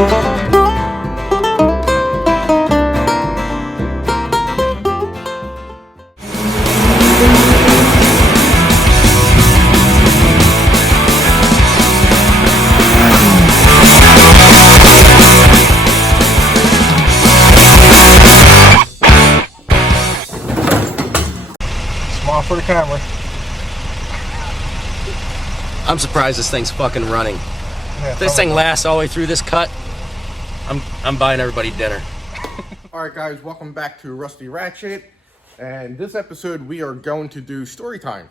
Small for the camera. I'm surprised this thing's fucking running. Yeah, if this thing lasts all the way through this cut, I'm buying everybody dinner. Alright guys, welcome back to Rusty Ratchet. And this episode we are going to do story time.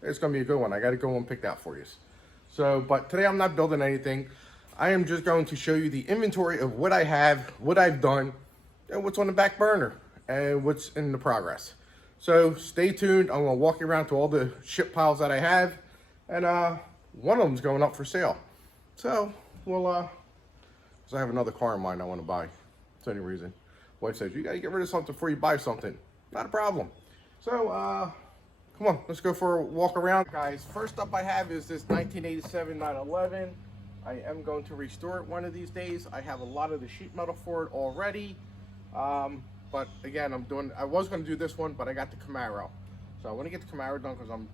It's going to be a good one. I got to go and pick that for you. So, but today I'm not building anything. I am just going to show you the inventory of what I have, what I've done, and what's on the back burner, and what's in the progress. So stay tuned. I'm going to walk you around to all the ship piles that I have, and one of them's going up for sale. So we'll because I have another car in mind I want to buy. For any reason, wife says you got to get rid of something before you buy something. Not a problem. So come on, let's go for a walk around, guys. First up I have is this 1987 911. I am going to restore it one of these days. I have a lot of the sheet metal for it already. But again, I was going to do this one, but I got the Camaro. So I want to get the Camaro done because I'm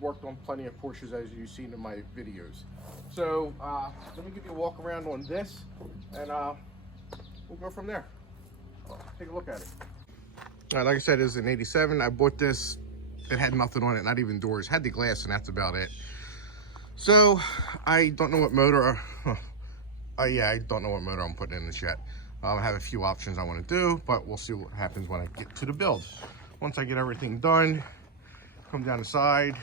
worked on plenty of Porsches as you've seen in my videos. So let me give you a walk around on this, and we'll go from there. Take a look at it. All right, like I said, it's an 87. I bought this. It had nothing on it, not even doors. It had the glass, and that's about it. So I don't know what motor. Yeah, I don't know what motor I'm putting in this yet. I have a few options I want to do, but we'll see what happens when I get to the build. Once I get everything done, come down the side.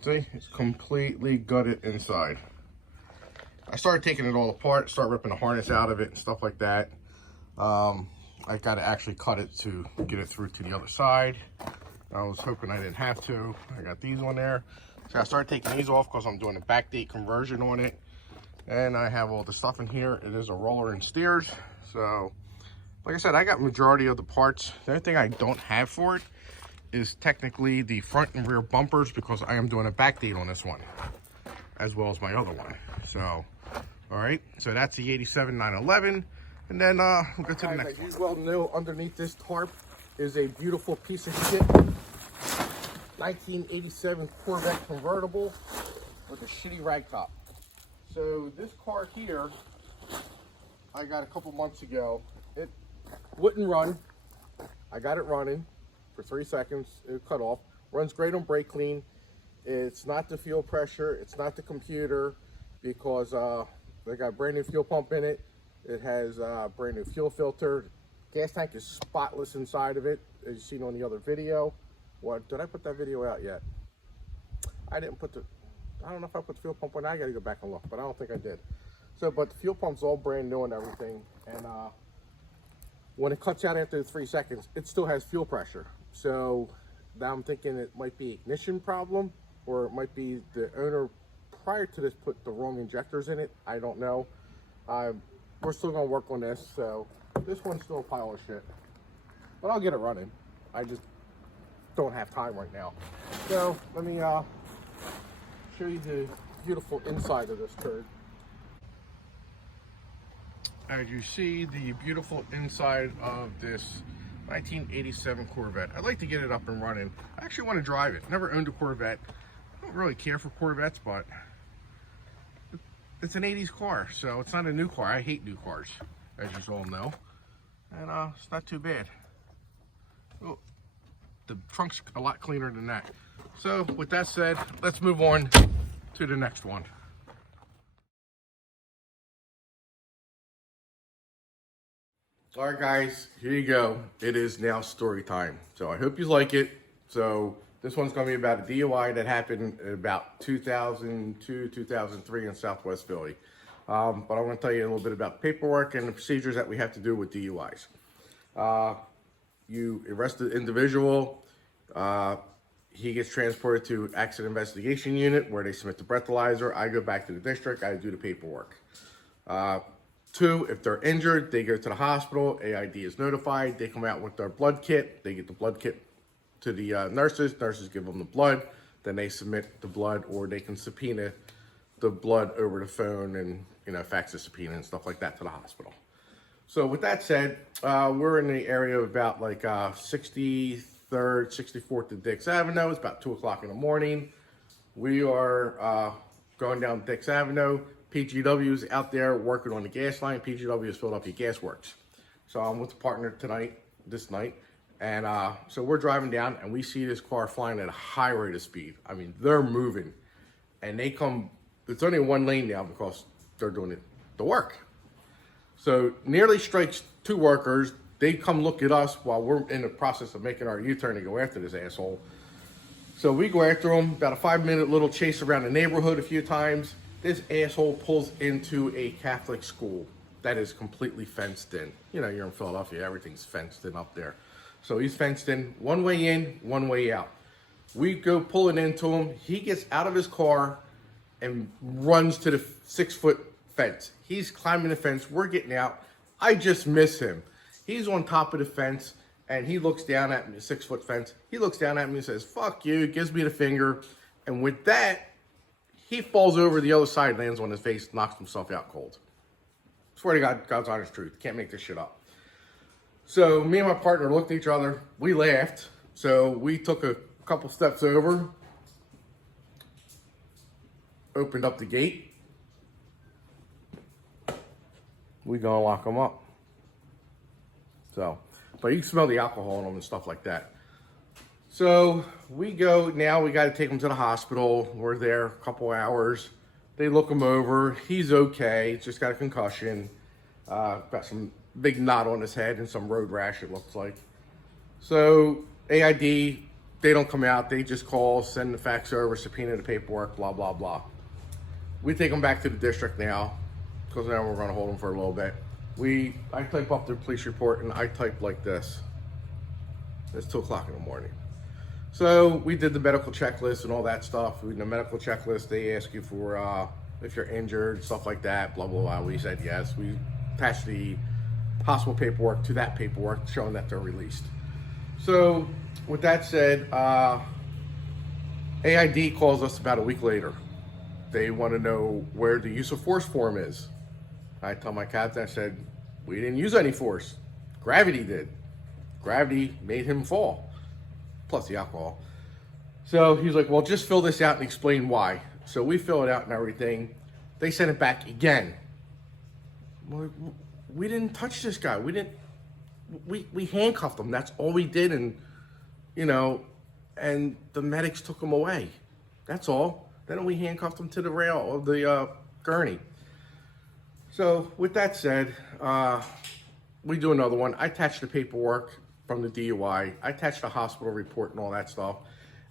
See, it's completely gutted inside. I started taking it all apart, start ripping the harness out of it and stuff like that. I got to actually cut it to get it through to the other side. I was hoping I didn't have to. I got these on there. So I started taking these off because I'm doing a backdate conversion on it. And I have all the stuff in here. It is a roller and steers. So, like I said, I got majority of the parts. The only thing I don't have for it is technically the front and rear bumpers because I am doing a backdate on this one, as well as my other one. So, all right. So that's the 87 911. And then we'll go to the next one. As you well know, underneath this tarp is a beautiful piece of shit 1987 Corvette convertible with a shitty rag top. So this car here, I got a couple months ago. It wouldn't run. I got it running for 3 seconds. It cut off. Runs great on brake clean. It's not the fuel pressure. It's not the computer because they got a brand new fuel pump in it. It has a brand new fuel filter. Gas tank is spotless inside of it, as you've seen on the other video. What, did I put that video out yet? I didn't put I don't know if I put the fuel pump on. I gotta go back and look, but I don't think I did. So, but the fuel pump's all brand new and everything. And when it cuts out after 3 seconds, it still has fuel pressure. So now I'm thinking it might be ignition problem, or it might be the owner prior to this put the wrong injectors in it. I don't know. We're still gonna work on this. So this one's still a pile of shit, but I'll get it running. I just don't have time right now. So let me show you the beautiful inside of this turd. As you see, the beautiful inside of this 1987 Corvette. I'd like to get it up and running. I actually want to drive it. Never owned a Corvette. I don't really care for Corvettes, but it's an 80s car, so it's not a new car. I hate new cars, as you all know. And it's not too bad. Oh, the trunk's a lot cleaner than that. So with that said, let's move on to the next one. All right, guys, here you go. It is now story time. So I hope you like it. So this one's going to be about a DUI that happened in about 2002, 2003 in Southwest Philly. But I want to tell you a little bit about paperwork and the procedures that we have to do with DUIs. You arrest the individual. He gets transported to accident investigation unit where they submit the breathalyzer. I go back to the district. I do the paperwork. 2, if they're injured, they go to the hospital. AID is notified. They come out with their blood kit. They get the blood kit to the nurses. Nurses give them the blood. Then they submit the blood, or they can subpoena the blood over the phone and, you know, fax the subpoena and stuff like that to the hospital. So with that said, we're in the area of about like 63rd, 64th to Dix Avenue. It's about 2 o'clock in the morning. We are going down Dix Avenue. PGW is out there working on the gas line. PGW is Philadelphia Gas Works. So I'm with the partner this night. And so we're driving down and we see this car flying at a high rate of speed. I mean, they're moving. And they come, it's only one lane now because they're doing the work. So nearly strikes 2 workers. They come look at us while we're in the process of making our U-turn to go after this asshole. So we go after him, about a 5-minute little chase around the neighborhood a few times. This asshole pulls into a Catholic school that is completely fenced in. You know, you're in Philadelphia, everything's fenced in up there. So he's fenced in, one way in, one way out. We go pulling into him. He gets out of his car and runs to the 6-foot fence. He's climbing the fence, we're getting out. I just miss him. He's on top of the fence and he looks down at me, 6-foot fence. He looks down at me and says, "Fuck you," gives me the finger. And with that, he falls over the other side, lands on his face, knocks himself out cold. Swear to God, God's honest truth. Can't make this shit up. So me and my partner looked at each other. We laughed. So we took a couple steps over, opened up the gate. We gonna lock him up. So, but you can smell the alcohol in them and stuff like that. So we go, now we got to take him to the hospital. We're there a couple hours. They look him over. He's okay. Just got a concussion. Got some big knot on his head and some road rash, it looks like. So AID, they don't come out. They just call, send the fax over, subpoena the paperwork, blah, blah, blah. We take him back to the district now because now we're going to hold him for a little bit. I type up the police report and I type like this. It's 2 o'clock in the morning. So we did the medical checklist and all that stuff. In the medical checklist, they ask you for if you're injured, stuff like that, blah, blah, blah. We said yes. We attached the hospital paperwork to that paperwork showing that they're released. So with that said, AID calls us about a week later. They want to know where the use of force form is. I tell my captain, I said, we didn't use any force. Gravity did. Gravity made him fall, plus the alcohol. So he's like, well, just fill this out and explain why. So we fill it out and everything. They send it back again. We didn't touch this guy. We handcuffed him. That's all we did. And, you know, and the medics took him away. That's all. Then we handcuffed him to the rail of the gurney. So with that said, we do another one. I attach the paperwork from the DUI. I attach the hospital report and all that stuff.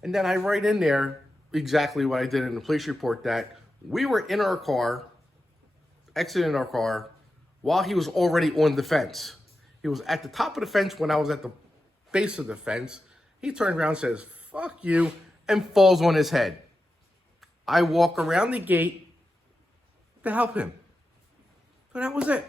And then I write in there exactly what I did in the police report, that we were in our car, exiting our car, while he was already on the fence. He was at the top of the fence when I was at the base of the fence. He turned around and says, "Fuck you," and falls on his head. I walk around the gate to help him. So that was it.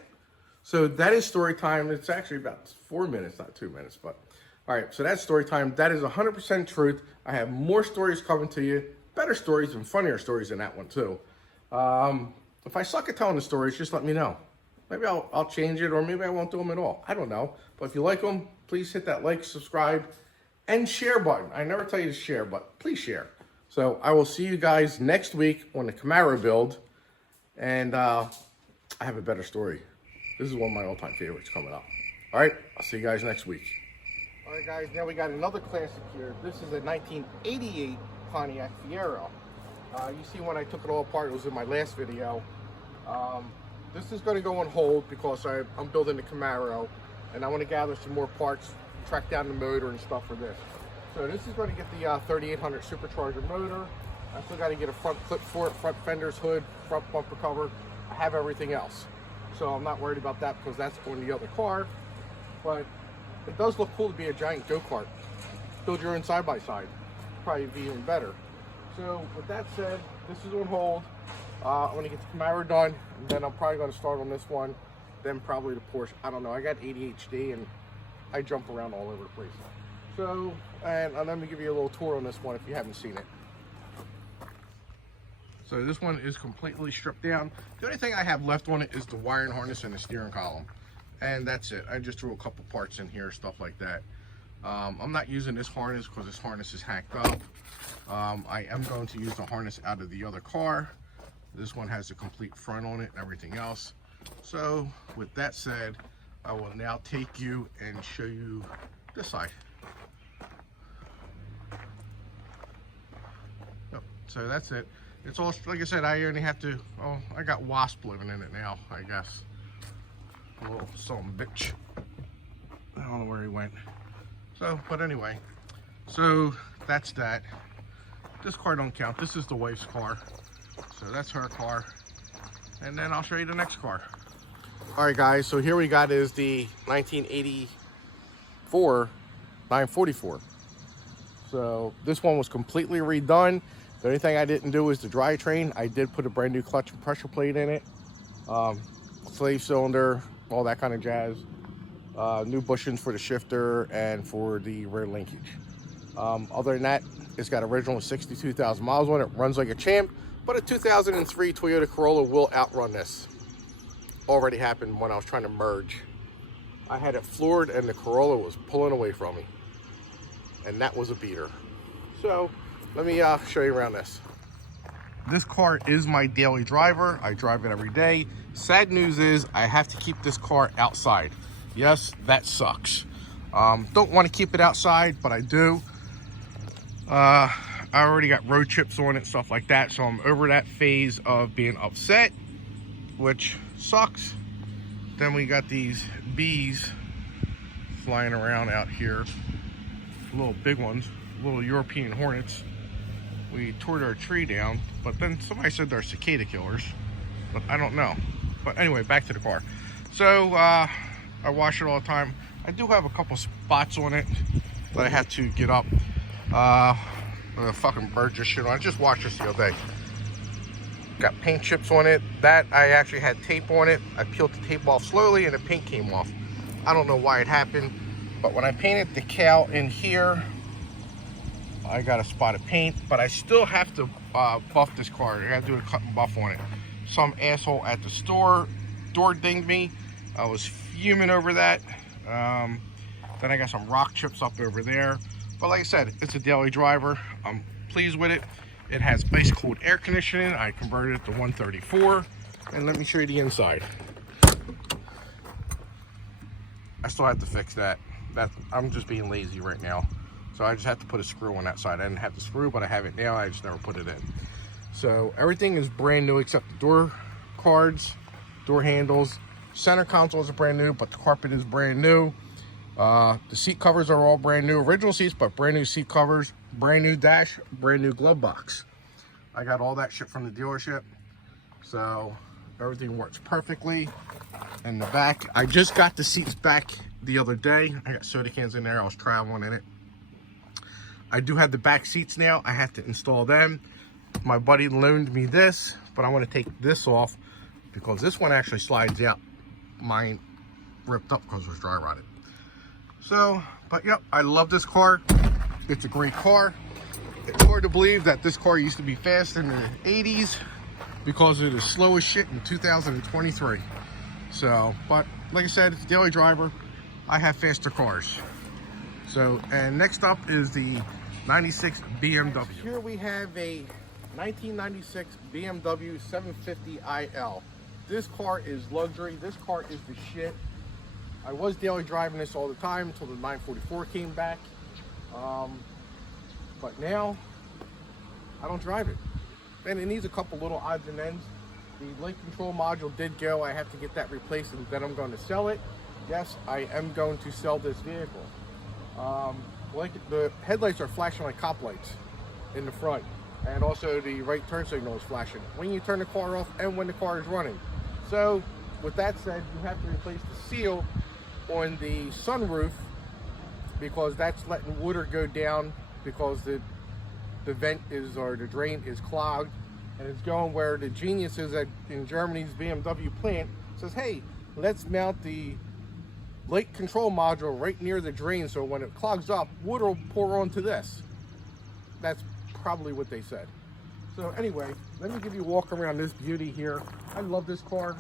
So that is story time. It's actually about 4 minutes, not 2 minutes, but all right. So that's story time. That is 100% truth. I have more stories coming to you, better stories and funnier stories than that one too. If I suck at telling the stories, just let me know. Maybe I'll change it, or maybe I won't do them at all. I don't know. But if you like them, please hit that like, subscribe, and share button. I never tell you to share, but please share. So I will see you guys next week on the Camaro build, and I have a better story. This is one of my all-time favorites coming up. All right, I'll see you guys next week. All right, guys, now we got another classic here. This is a 1988 Pontiac Fiero. You see when I took it all apart, it was in my last video. This is going to go on hold because I'm building the Camaro, and I want to gather some more parts, track down the motor and stuff for this. So this is going to get the 3800 supercharger motor. I still got to get a front clip for it, front fenders, hood, front bumper cover. I have everything else. So I'm not worried about that because that's on the other car. But it does look cool to be a giant go-kart. Build your own side-by-side. Probably be even better. So with that said, this is on hold. I'm going to get the Camaro done, and then I'm probably going to start on this one, then probably the Porsche. I don't know. I got ADHD, and I jump around all over the place. So, and let me give you a little tour on this one if you haven't seen it. So this one is completely stripped down. The only thing I have left on it is the wiring harness and the steering column. And that's it. I just threw a couple parts in here, stuff like that. I'm not using this harness because this harness is hacked up. I am going to use the harness out of the other car. This one has a complete front on it and everything else. So with that said, I will now take you and show you this side. Yep, so that's it. It's all, like I said, I only have to, oh, I got Wasp living in it now, I guess. A little son of a bitch. I don't know where he went. So, but anyway, so that's that. This car don't count. This is the wife's car. So that's her car. And then I'll show you the next car. All right, guys, so here we got is the 1984 944. So this one was completely redone. The only thing I didn't do was the drivetrain. I did put a brand new clutch and pressure plate in it. Slave cylinder, all that kind of jazz. New bushings for the shifter and for the rear linkage. Other than that, it's got original 62,000 miles on it. Runs like a champ, but a 2003 Toyota Corolla will outrun this. Already happened when I was trying to merge. I had it floored and the Corolla was pulling away from me. And that was a beater. So let me show you around this. This car is my daily driver. I drive it every day. Sad news is I have to keep this car outside. Yes, that sucks. Don't want to keep it outside, but I do. I already got road chips on it, stuff like that, so I'm over that phase of being upset, which sucks. Then we got these bees flying around out here, little big ones, little European hornets. We tore our tree down, but then somebody said they're cicada killers, but I don't know. But anyway, back to the car. So I wash it all the time. I do have a couple spots on it that I have to get up. The fucking bird just shit on. I just washed this the other day. Got paint chips on it. That I actually had tape on it. I peeled the tape off slowly and the paint came off. I don't know why it happened, but when I painted the cowl in here, I got a spot of paint, but I still have to buff this car. I gotta do a cut and buff on it. Some asshole at the store door dinged me. I was fuming over that. Then I got some rock chips up over there. But like I said, it's a daily driver. I'm pleased with it. It has ice cold air conditioning. I converted it to 134. And let me show you the inside. I still have to fix that. I'm just being lazy right now. So I just have to put a screw on that side. I didn't have the screw, but I have it now. I just never put it in. So everything is brand new except the door cards, door handles. Center console is brand new, but the carpet is brand new. The seat covers are all brand new. Original seats, but brand new seat covers. Brand new dash, brand new glove box. I got all that shit from the dealership. So everything works perfectly. In the back, I just got the seats back the other day. I got soda cans in there. I was traveling in it. I do have the back seats now. I have to install them. My buddy loaned me this, but I want to take this off because this one actually slides out. Mine ripped up because it was dry rotted. So, but yep, I love this car. It's a great car. It's hard to believe that this car used to be fast in the 80s because it is slow as shit in 2023. So, but like I said, it's a daily driver. I have faster cars. So, and next up is the 96 BMW. Here we have a 1996 BMW 750iL. This car is luxury. This car is the shit. I was daily driving this all the time until the 944 came back. But now, I don't drive it. And it needs a couple little odds and ends. The link control module did go. I have to get that replaced and then I'm going to sell it. Yes, I am going to sell this vehicle. Like the headlights are flashing like cop lights in the front. And also the right turn signal is flashing when you turn the car off and when the car is running. So with that said, you have to replace the seal on the sunroof because that's letting water go down because the vent is, or the drain is clogged, and it's going where the genius is at in Germany's BMW plant says, hey, let's mount the lake control module right near the drain so when it clogs up, water will pour onto this. That's probably what they said. So anyway, let me give you a walk around this beauty here. I love this car.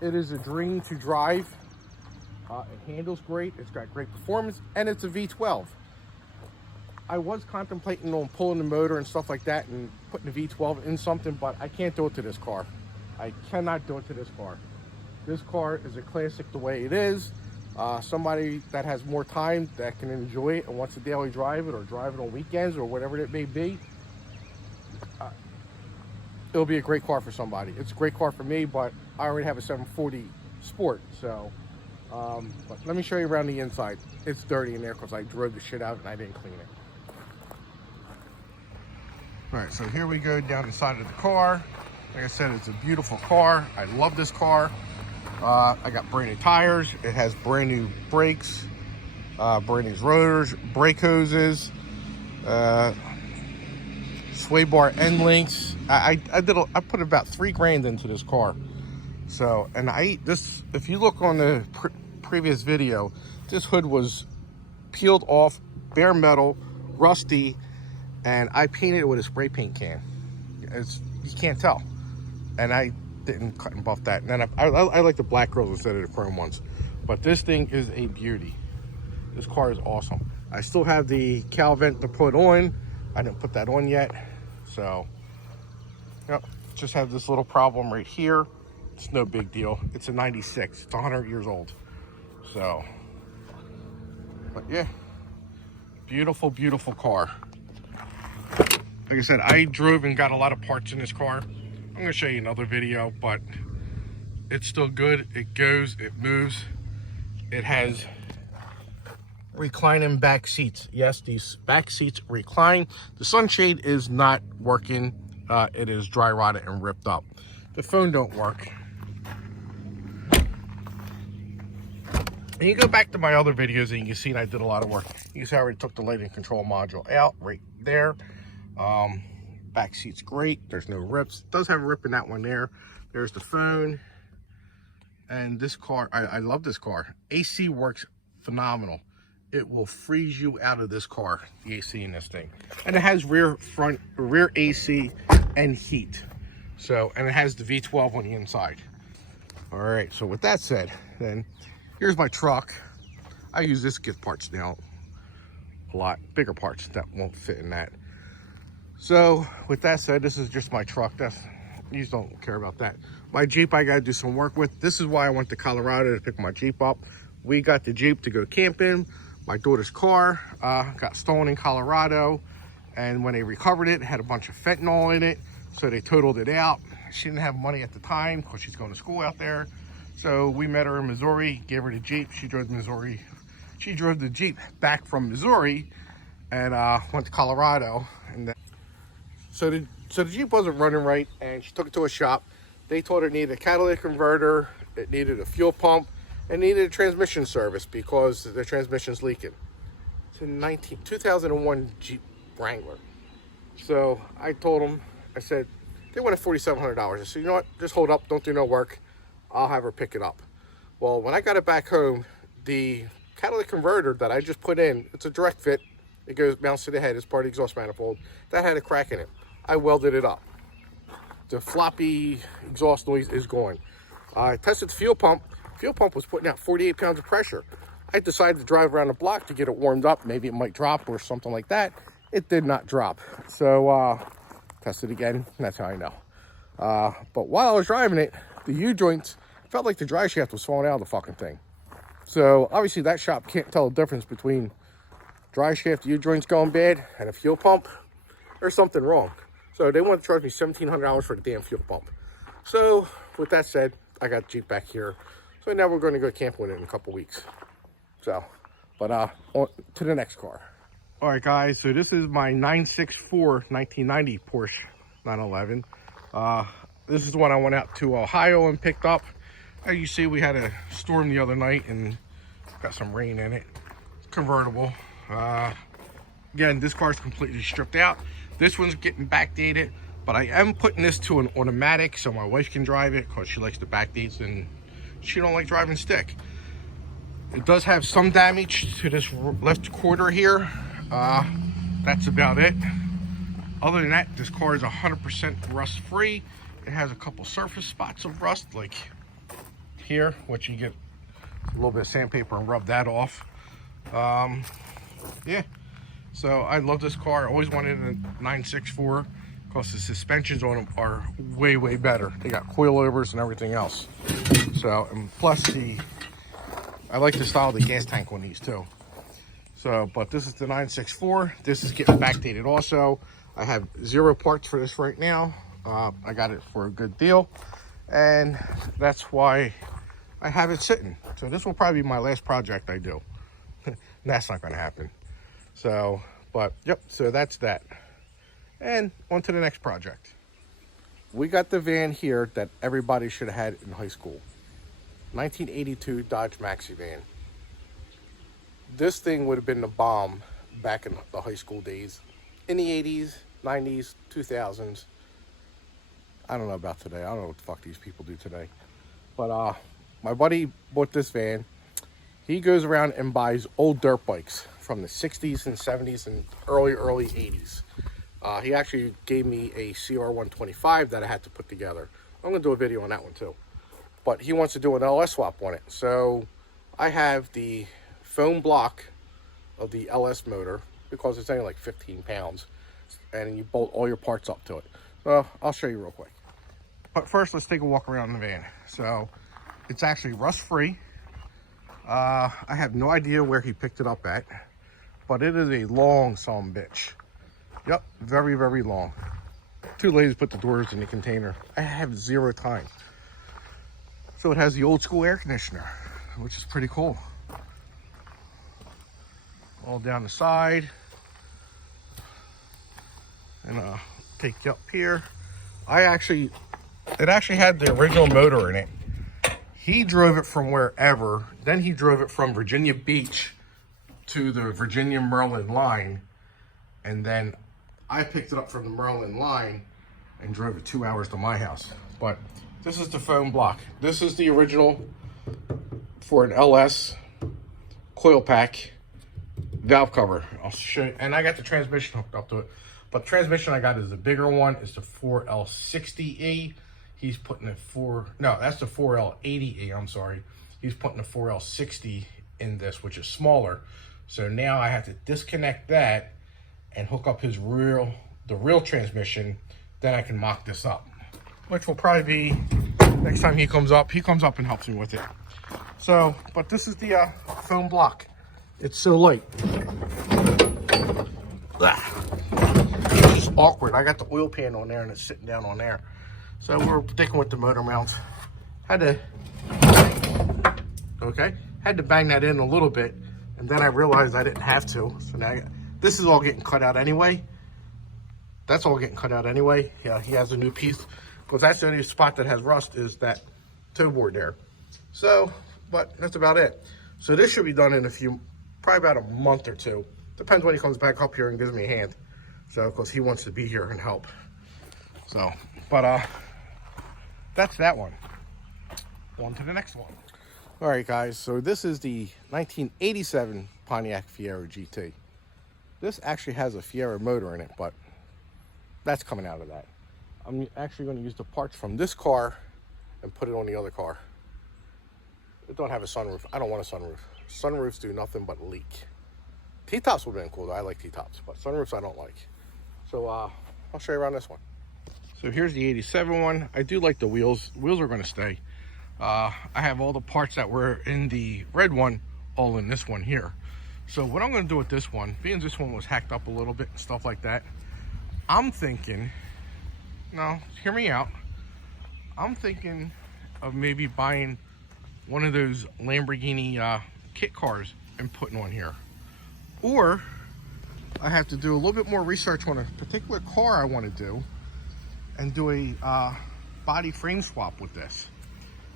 It is a dream to drive. It handles great. It's got great performance, and it's a V12. I was contemplating on pulling the motor and stuff like that and putting the V12 in something, but I can't do it to this car. I cannot do it to this car. This car is a classic the way it is. Somebody that has more time that can enjoy it and wants to daily drive it or drive it on weekends or whatever it may be, it'll be a great car for somebody. It's a great car for me, but I already have a 740 Sport, so but let me show you around the inside. It's dirty in there because I drove the shit out and I didn't clean it. All right, so here we go down the side of the car. Like I said, it's a beautiful car. I love this car. I got brand new tires. It has brand new brakes, brand new rotors, brake hoses, sway bar end links. I put about $3,000 into this car. So, and if you look on the previous video, this hood was peeled off, bare metal, rusty, and I painted it with a spray paint can. You can't tell. And I didn't cut and buff that. And then I like the black grills instead of the chrome ones. But this thing is a beauty. This car is awesome. I still have the cowl vent to put on. I didn't put that on yet. So, yep, just have this little problem right here. It's no big deal. It's a 96. It's 100 years old. So, but yeah, beautiful, beautiful car. Like I said, I drove and got a lot of parts in this car. I'm going to show you another video, but it's still good. It goes, it moves. It has reclining back seats. Yes, these back seats recline. The sunshade is not working. It is dry rotted and ripped up. The phone don't work. And you go back to my other videos and you can see I did a lot of work. You can see I already took the lighting control module out right there. Back seat's great. There's no rips. It does have a rip in that one there. There's the phone. And this car, I love this car. AC works phenomenal. It will freeze you out of this car, the AC in this thing. And it has rear AC and heat. So, and it has the V12 on the inside. All right, so with that said, then here's my truck. I use this to get parts now a lot. Bigger parts that won't fit in that. So with that said, this is just my truck. You just don't care about that. My Jeep, I got to do some work with. This is why I went to Colorado to pick my Jeep up. We got the Jeep to go camping. My daughter's car got stolen in Colorado. And when they recovered it, it had a bunch of fentanyl in it. So they totaled it out. She didn't have money at the time because she's going to school out there. So we met her in Missouri, gave her the Jeep. She drove the Jeep back from Missouri and went to Colorado. And then, so the Jeep wasn't running right, and she took it to a shop. They told her it needed a catalytic converter, it needed a fuel pump, and needed a transmission service because the transmission's leaking. It's a 2001 Jeep Wrangler. So I told them, I said, they wanted $4,700. I said, you know what, just hold up, don't do no work. I'll have her pick it up. Well, when I got it back home, the catalytic converter that I just put in, it's a direct fit. It goes, mounts to the head, it's part of the exhaust manifold. That had a crack in it. I welded it up. The floppy exhaust noise is gone. I tested the fuel pump. Fuel pump was putting out 48 pounds of pressure. I decided to drive around the block to get it warmed up. Maybe it might drop or something like that. It did not drop. So, tested again, and that's how I know. But while I was driving it, the U-joints felt like the dry shaft was falling out of the fucking thing. So obviously that shop can't tell the difference between dry shaft U-joints going bad and a fuel pump. There's something wrong. So they want to charge me $1,700 for the damn fuel pump. So with that said, I got Jeep back here. So now we're going to go camp with it in a couple weeks. So, but on to the next car. All right, guys. So this is my 964 1990 Porsche 911. This is the one I went out to Ohio and picked up. As you see, we had a storm the other night and got some rain in it. It's convertible. Again, this car is completely stripped out. This one's getting backdated, but I am putting this to an automatic so my wife can drive it because she likes the backdates and she don't like driving stick. It does have some damage to this left quarter here. That's about it. other than that, this car is 100% rust free. It has a couple surface spots of rust, like here, which you get a little bit of sandpaper and rub that off. Yeah, so I love this car. I always wanted a 964 because the suspensions on them are way, way better. They got coilovers and everything else. So, and plus I like the style of the gas tank on these too. So, but this is the 964. This is getting backdated also. I have 0 parts for this right now. I got it for a good deal, and that's why I have it sitting. So this will probably be my last project I do. That's not going to happen. So, but yep, so that's that. And on to the next project. We got the van here that everybody should have had in high school. 1982 Dodge Maxi van. This thing would have been the bomb back in the high school days. In the 80s, 90s, 2000s. I don't know about today. I don't know what the fuck these people do today. But my buddy bought this van. He goes around and buys old dirt bikes from the 60s and 70s and early 80s. He actually gave me a CR125 that I had to put together. I'm going to do a video on that one too. But he wants to do an LS swap on it. So I have the foam block of the LS motor because it's only like 15 pounds. And you bolt all your parts up to it. So I'll show you real quick. But first, let's take a walk around the van. So it's actually rust free. I have no idea where he picked it up at, but it is a long son of a bitch. Yep, very, very long. Too lazy to put the doors in the container. I have 0 time. So it has the old school air conditioner, which is pretty cool. All down the side. And take you up here. It actually had the original motor in it. He drove it from wherever. Then he drove it from Virginia Beach to the Virginia Maryland line. And then I picked it up from the Maryland line and drove it 2 hours to my house. But this is the foam block. This is the original for an LS coil pack valve cover. I'll show you. And I got the transmission hooked up to it. But the transmission I got is the bigger one. It's the 4L60E. He's putting that's the 4L80E, I'm sorry. He's putting the 4L60 in this, which is smaller. So now I have to disconnect that and hook up the real transmission. Then I can mock this up, which will probably be next time he comes up. He comes up and helps me with it. So, but this is the foam block. It's so light. It's just awkward. I got the oil pan on there and it's sitting down on there. So we're sticking with the motor mounts. Had to bang that in a little bit, and then I realized I didn't have to. So now this is all getting cut out anyway. That's all getting cut out anyway. Yeah, he has a new piece, because that's the only spot that has rust is that toe board there. So, but that's about it. So this should be done in probably about a month or two. Depends when he comes back up here and gives me a hand. So, because he wants to be here and help. So, but that's that one. On to the next one. All right, guys. So this is the 1987 Pontiac Fiero GT. This actually has a Fiero motor in it, but that's coming out of that. I'm actually going to use the parts from this car and put it on the other car. It don't have a sunroof. I don't want a sunroof. Sunroofs do nothing but leak. T-tops would have been cool, though. I like T-tops, but sunroofs I don't like. So I'll show you around this one. So here's the 87 one. I do like the wheels. Wheels are going to stay. I have all the parts that were in the red one all in this one here. So what I'm going to do with this one, being this one was hacked up a little bit and stuff like that, I'm thinking, no, hear me out. I'm thinking of maybe buying one of those Lamborghini kit cars and putting one here. Or I have to do a little bit more research on a particular car I want to do and do a body frame swap with this.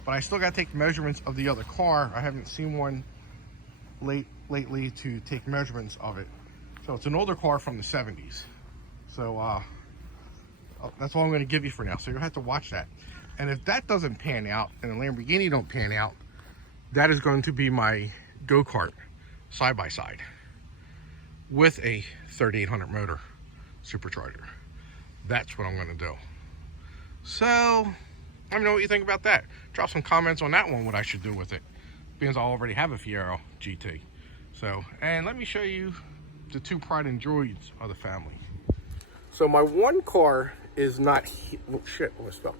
But I still got to take measurements of the other car. I haven't seen one lately to take measurements of it. So it's an older car from the 70s. So that's all I'm going to give you for now. So you'll have to watch that. And if that doesn't pan out and the Lamborghini don't pan out, that is going to be my go-kart side-by-side with a 3800 motor supercharger. That's what I'm gonna do. So let me know what you think about that. Drop some comments on that one, what I should do with it, because I already have a Fiero GT. So, and let me show you the two pride and joys of the family. So my one car is not oh shit, what spell?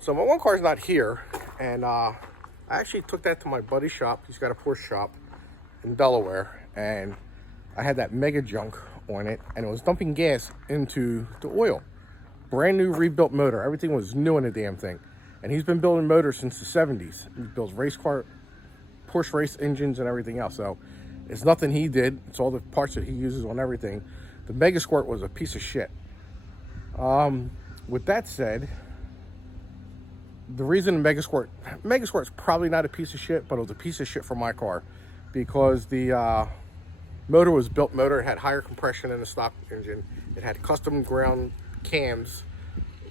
So my one car is not here, and I actually took that to my buddy's shop. He's got a Porsche shop in Delaware, and I had that mega junk on it, and it was dumping gas into the oil. Brand new rebuilt motor. Everything was new in the damn thing. And he's been building motors since the 70s. He builds race car, Porsche race engines and everything else. So it's nothing he did. It's all the parts that he uses on everything. The Mega Squirt was a piece of shit. With that said, the reason Mega Squirt's probably not a piece of shit, but it was a piece of shit for my car, because the motor was built motor. It had higher compression than the stock engine. It had custom ground cams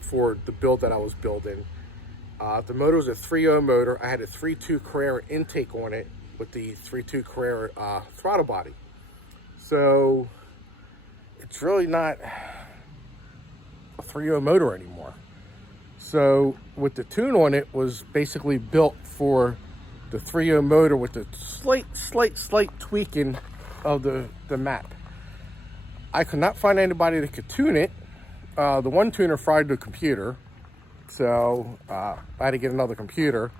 for the build that I was building. The motor was a 3.0 motor. I had a 3.2 Carrera intake on it with the 3.2 Carrera throttle body. So it's really not a 3.0 motor anymore. So with the tune on it was basically built for the 3.0 motor with the slight tweaking of the map. I could not find anybody that could tune it. The one tuner fried the computer, so I had to get another computer,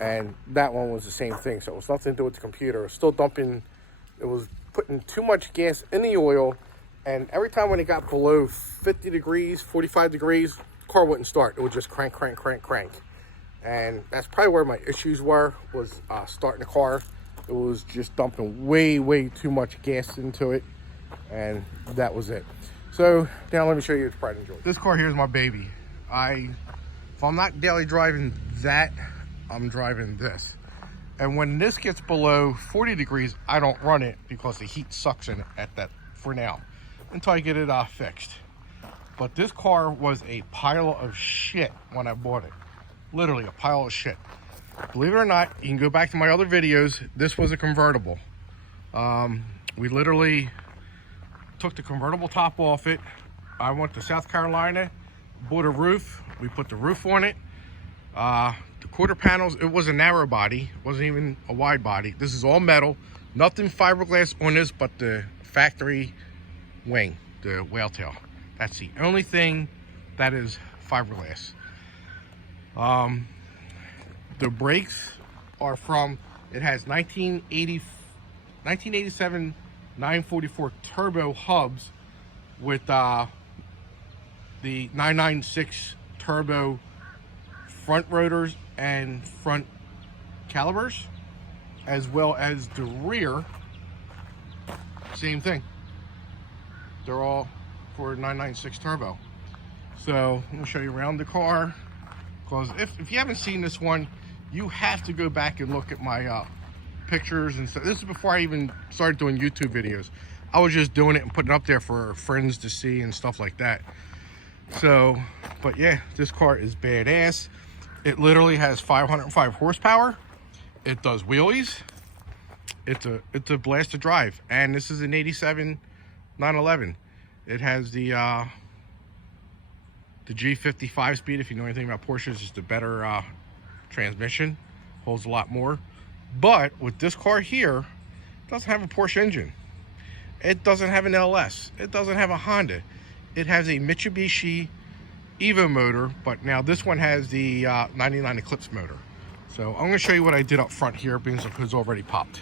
and that one was the same thing. So it was nothing to do with the computer. It was still dumping, it was putting too much gas in the oil, and every time when it got below 50 degrees, 45 degrees, the car wouldn't start. It would just crank. And that's probably where my issues were, was starting the car. It was just dumping way too much gas into it, and that was it. So now let me show you the pride and joy. This car here is my baby. If I'm not daily driving that, I'm driving this. And when this gets below 40 degrees, I don't run it because the heat sucks in it at that for now, until I get it fixed. But this car was a pile of shit when I bought it. Literally a pile of shit. Believe it or not, you can go back to my other videos. This was a convertible. We literally took the convertible top off it. I went to South Carolina, bought a roof. We put the roof on it. The quarter panels, it was a narrow body. It wasn't even a wide body. This is all metal. Nothing fiberglass on this but the factory wing, the whale tail. That's the only thing that is fiberglass. The brakes are from, it has 1987 944 turbo hubs with the 996 turbo front rotors and front calipers, as well as the rear, same thing. They're all for 996 turbo. So I'm gonna show you around the car, because if you haven't seen this one, you have to go back and look at my pictures and stuff. This is before I even started doing YouTube videos. I was just doing it and putting it up there for friends to see and stuff like that. So, but yeah, this car is badass. It literally has 505 horsepower. It does wheelies. It's a blast to drive. And this is an 87 911. It has the G55 speed. If you know anything about Porsche, it's just a better transmission. Holds a lot more. But with this car here, it doesn't have a Porsche engine. It doesn't have an LS. It doesn't have a Honda. It has a Mitsubishi Evo motor, but now this one has the 99 Eclipse motor. So I'm going to show you what I did up front here, because it's already popped.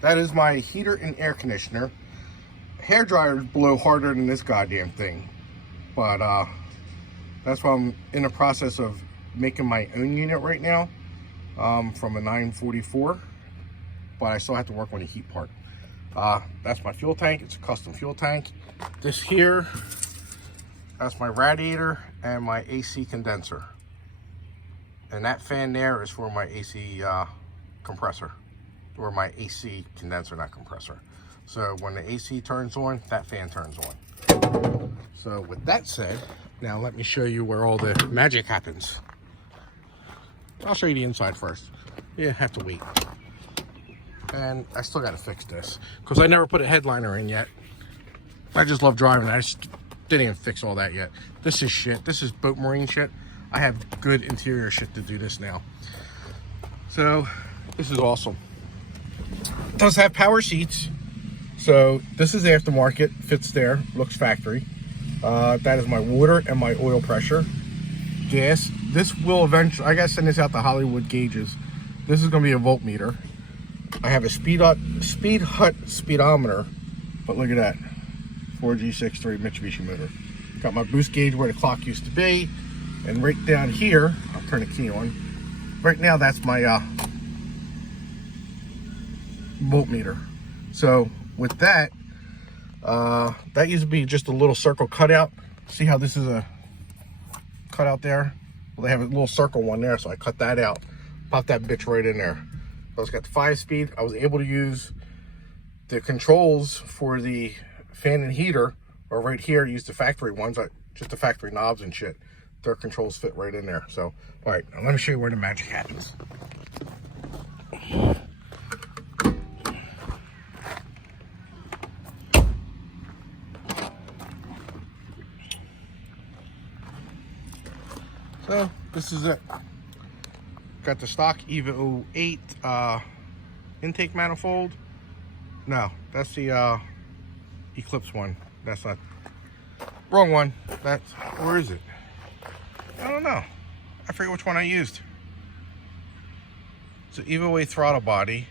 That is my heater and air conditioner. Hair dryers blow harder than this goddamn thing, but that's why I'm in the process of making my own unit right now, from a 944, but I still have to work on the heat part. That's my fuel tank. It's a custom fuel tank. This here, that's my radiator and my AC condenser. And that fan there is for my AC compressor, or my AC condenser, not compressor. So when the AC turns on, that fan turns on. So with that said, now let me show you where all the magic happens. I'll show you the inside first. You have to wait. And I still got to fix this because I never put a headliner in yet. I just love driving. I just didn't even fix all that yet. This is shit. This is boat marine shit. I have good interior shit to do this now. So this is awesome. It does have power seats. So this is aftermarket, fits there, looks factory. That is my water and my oil pressure. Gas. This will eventually, I gotta send this out to Hollywood gauges. This is gonna be a voltmeter. I have a speed hut speedometer, but look at that. 4G63 Mitsubishi motor. Got my boost gauge where the clock used to be. And right down here, I'll turn the key on. Right now, that's my voltmeter. So with that, that used to be just a little circle cutout. See how this is a cutout there? Well, they have a little circle one there, so I cut that out. Pop that bitch right in there. I was got the 5-speed. I was able to use the controls for the fan and heater, or right here, use the factory ones, just the factory knobs and shit. Their controls fit right in there. So, all right, now let me show you where the magic happens. So this is it. Got the stock Evo 8 intake manifold. No, that's the Eclipse one. That's not, wrong one. That's, where is it? I don't know. I forget which one I used. It's an Evo 8 throttle body.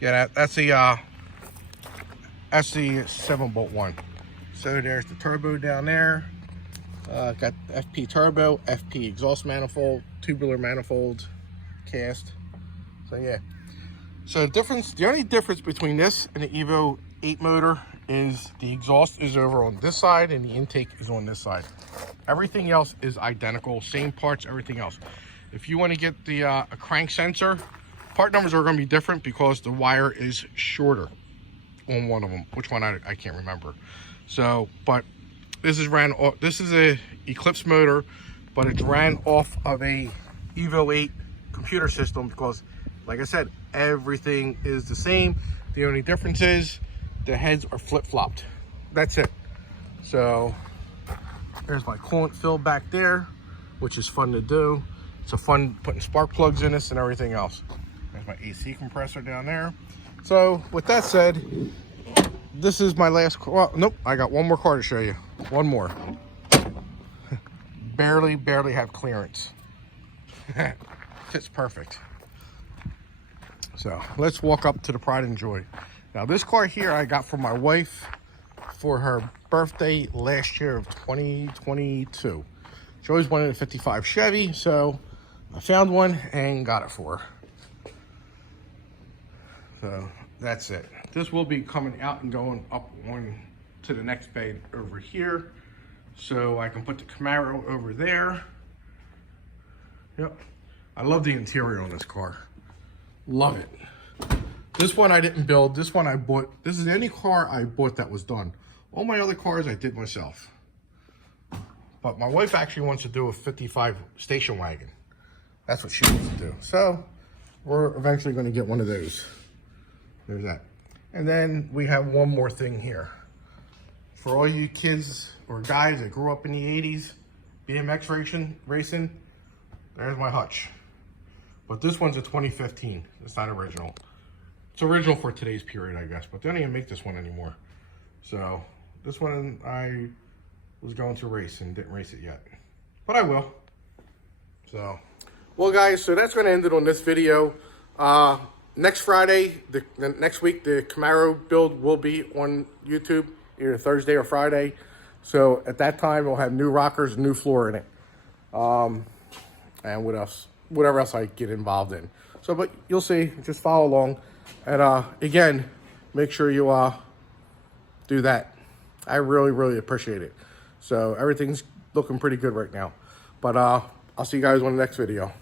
Yeah, that's the 7-bolt one. So there's the turbo down there. Got FP turbo, FP exhaust manifold, tubular manifold, cast. So yeah. So the only difference between this and the Evo 8 motor is the exhaust is over on this side and the intake is on this side. Everything else is identical, same parts, everything else. If you want to get the a crank sensor, part numbers are going to be different because the wire is shorter on one of them. Which one I can't remember. So, but this is a Eclipse motor, but it's ran off of a Evo 8 computer system because, like I said, everything is the same. The only difference is the heads are flip-flopped. That's it. So there's my coolant fill back there, which is fun to do. It's a fun putting spark plugs in this and everything else. There's my AC compressor down there. So with that said, this is my last car. Well, nope, I got one more car to show you. One more. barely have clearance. Fits perfect. So let's walk up to the Pride and Joy. Now this car here I got from my wife for her birthday last year of 2022. She always wanted a 55 Chevy, so I found one and got it for her. So that's it. This will be coming out and going up on to the next bay over here. So I can put the Camaro over there. Yep. I love the interior on this car. Love it. This one I didn't build. This one I bought. This is any car I bought that was done. All my other cars I did myself. But my wife actually wants to do a 55 station wagon. That's what she wants to do. So we're eventually going to get one of those. There's that. And then we have one more thing here. For all you kids or guys that grew up in the 80s, BMX racing, there's my hutch. But this one's a 2015. It's not original. It's original for today's period, I guess. But they don't even make this one anymore. So this one I was going to race and didn't race it yet. But I will. So, well guys, so that's going to end it on this video. Next Friday, next week, the Camaro build will be on YouTube, either Thursday or Friday. So at that time, we'll have new rockers, new floor in it. And what else? Whatever else I get involved in. So, but you'll see, just follow along. And again, make sure you do that. I really appreciate it. So everything's looking pretty good right now. But I'll see you guys on the next video.